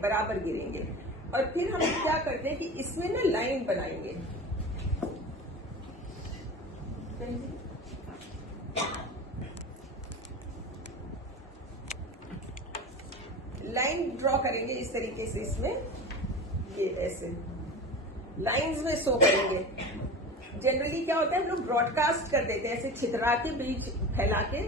बराबर गिरेंगे। और फिर हम क्या करते हैं कि इसमें ना लाइन बनाएंगे। लाइन ड्रॉ करेंगे इस तरीके से, इसमें ये ऐसे लाइंस में शो करेंगे। जनरली क्या होता है, हम लोग ब्रॉडकास्ट कर देते हैं, ऐसे छितरा के बीज फैला के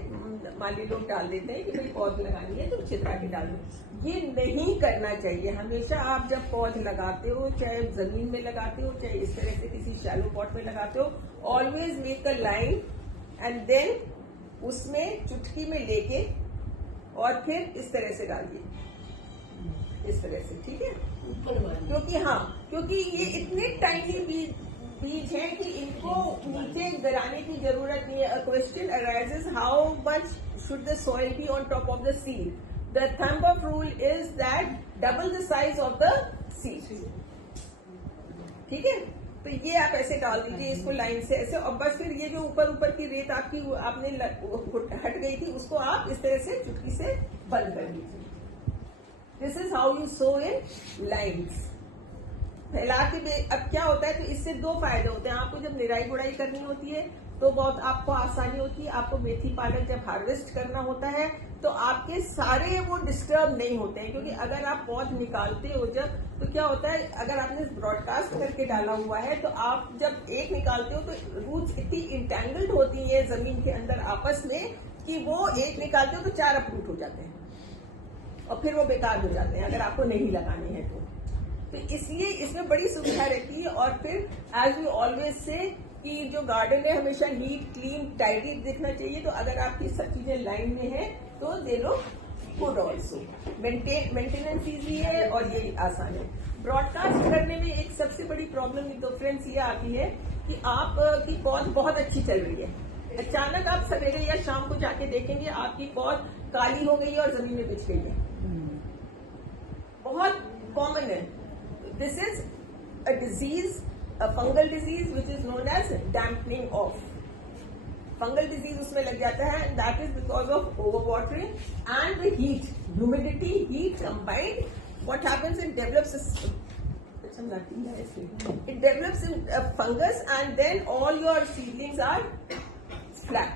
माली लोग डाल देते हैं कि भाई पौध लगानी है तो छितरा के डाल दो। ये नहीं करना चाहिए। हमेशा आप जब पौध लगाते हो, चाहे जमीन में लगाते हो, चाहे इस तरह से किसी शैलो पॉट में लगाते हो, always make a line and then उसमें चुटकी में लेके और फिर इस तरह से डालिए, इस तरह से, ठीक है। क्योंकि ये इतने टाइनी बीज हैं कि इनको नीचे गिराने की जरूरत नहीं है। A question arises, how much should the soil be on top of the seed? The thumb of rule is that double the size of the seed, ठीक है। तो ये आप ऐसे डाल दीजिए इसको लाइन से ऐसे, और बस फिर ये जो ऊपर की रेत आपकी आपने हट गई थी उसको आप इस तरह से चुटकी से बंद कर दीजिए। This is how you so in lines. फैला के अब क्या होता है, तो इससे दो फायदे होते हैं। आपको जब निराई गुड़ाई करनी होती है तो बहुत आपको आसानी होती है। आपको मेथी पालक जब हार्वेस्ट करना होता है तो आपके सारे वो डिस्टर्ब नहीं होते हैं, क्योंकि अगर आप पौध निकालते हो जब, तो क्या होता है, अगर आपने ब्रॉडकास्ट करके डाला हुआ है तो आप जब एक निकालते हो तो रूट्स इतनी इंटेंगल्ड होती हैं जमीन के अंदर आपस में कि वो एक निकालते हो तो 4 अपरूट हो जाते हैं और फिर वो बेकार हो जाते हैं अगर आपको नहीं लगाने हैं तो इसलिए इसमें बड़ी सुविधा रहती है। और फिर एज वी ऑलवेज से कि जो गार्डन है हमेशा नीट, क्लीन, टाइडी दिखना चाहिए। तो अगर आपकी सब चीजें लाइन में है तो दे लो गुड ऑल्सो। मेंटेनेंस ईजी है और ये आसान है। ब्रॉडकास्ट करने में एक सबसे बड़ी प्रॉब्लम तो फ्रेंड्स ये आती है कि आपकी पौध बहुत अच्छी चल रही है, अचानक आप सवेरे या शाम को जाके देखेंगे आपकी पौध काली हो गई है और जमीन में बिछ गई है। बहुत कॉमन है। This is a disease, a fungal disease which is known as dampening off. Fungal disease उसमें लग जाता है, and that is because of overwatering and the heat, humidity, heat combined. What happens? It develops a fungus, and then all your seedlings are flat.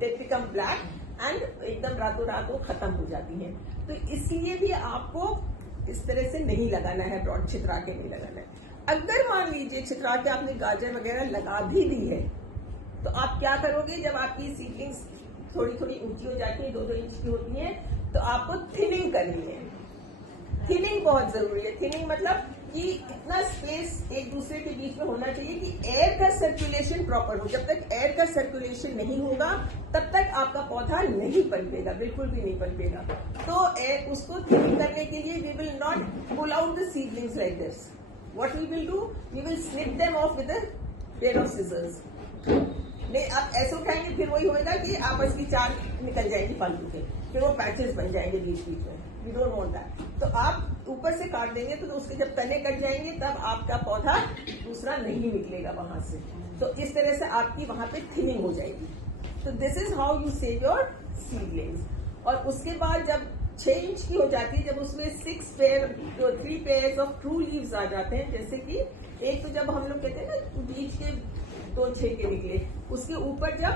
They become black and एकदम रातों रात वो खत्म हो जाती हैं। तो इसलिए भी आपको इस तरह से नहीं लगाना है, ब्रॉड छितरा के नहीं लगाना है। अगर मान लीजिए छितरा के आपने गाजर वगैरह लगा भी दी है तो आप क्या करोगे, जब आपकी सीडलिंग्स थोड़ी थोड़ी ऊंची हो जाती है, 2-2 इंच की होती है, तो आपको थिनिंग करनी है। थिनिंग बहुत जरूरी है। थिनिंग मतलब कि इतना स्पेस एक दूसरे के बीच में होना चाहिए कि एयर का सर्कुलेशन प्रॉपर हो। जब तक एयर का सर्कुलेशन नहीं होगा तब तक आपका पौधा नहीं पनपेगा, बिल्कुल भी नहीं पनपेगा। तो उसको थिनिंग करने के लिए we will not pull out the seedlings like this. What we will do, we will snip them off with a pair of scissors. नहीं, आप ऐसे उठाएंगे फिर वही होगा कि आपस की 4 निकल जाएंगी फालतू के, फिर वो पैचेस बन जाएंगे बीच बीच में। We don't want that. तो आप ऊपर से काट देंगे तो उसके जब तने कट जाएंगे तब आपका पौधा दूसरा नहीं निकलेगा वहां से। तो इस तरह से आपकी वहां पे थिनिंग हो जाएगी। तो this is how you save your seedlings. और उसके बाद जब 6 इंच की हो जाती है, जब उसमें 3 पेयर्स ऑफ ट्रू लीव्स आ जाते हैं, जैसे कि एक तो जब हम लोग कहते हैं ना बीच के 2 छेके निकले, उसके ऊपर जब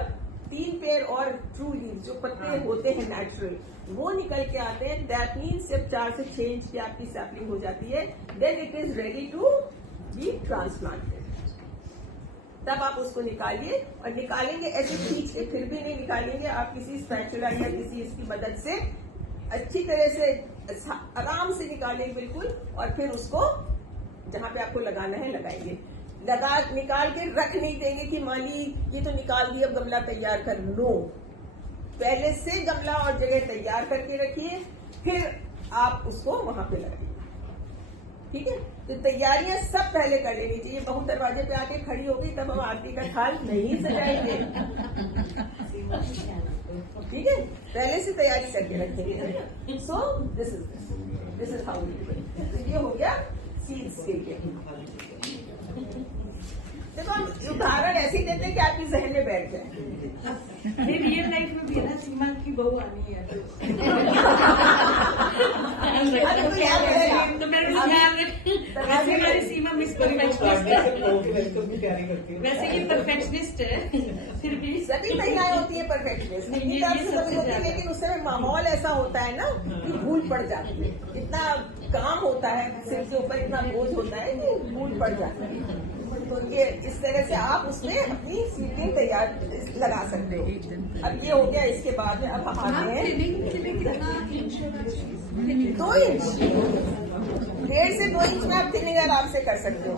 3 पेयर और ट्रू लीव्स जो पत्ते होते हैं नेचुरल वो निकल के आते हैं, दैट मीन्स जब 4 से 6 इंच की आपकी सैपलिंग हो जाती है, then it is ready to be transplanted. तब आप उसको निकालिए, और निकालेंगे ऐसे खींच के फिर भी नहीं निकालेंगे, आप किसी स्पैचुला या किसी इसकी मदद से अच्छी तरह से आराम से निकालेंगे बिल्कुल, और फिर उसको जहां पे आपको लगाना है लगाएंगे। निकाल के रख नहीं देंगे कि माली ये तो निकाल दिया अब गमला तैयार कर लो। पहले से गमला और जगह तैयार करके रखिए, फिर आप उसको वहां पे लगाइए। ठीक है, तो तैयारियां सब पहले कर लेनी चाहिए। बहू दरवाजे पे आके खड़ी हो गई तब हम आरती का थाल नहीं सजाएंगे। ठीक है, पहले से तैयारी करके रखेंगे। सो दिस इज हाउ ये हो गया सीड्स के लिए। देखो हम उदाहरण ऐसे ही देते हैं कि आपकी जहन में बैठ जाए। रियल लाइफ में भी ना सीमा की बहू आनी है। वैसे हमारी सीमा मिस परफेक्शनिस्ट वैसे ये परफेक्शनिस्ट है, फिर भी सभी महिलाएं होती है परफेक्शनिस्ट, अपनी तरफ से सभी होती है, लेकिन उस समय माहौल ऐसा होता है ना कि भूल पड़ जाती है, इतना काम होता है सिर के ऊपर, इतना बोझ होता है कि भूल पड़ जाती है। तो ये इस तरह से आप उसमें अपनी सीटिंग तैयार लगा सकते हो। अब ये हो गया, इसके बाद में अब हम आते हैं 2 इंच, 1.5 से 2 इंच में आप थिनिंग आराम से कर सकते हो।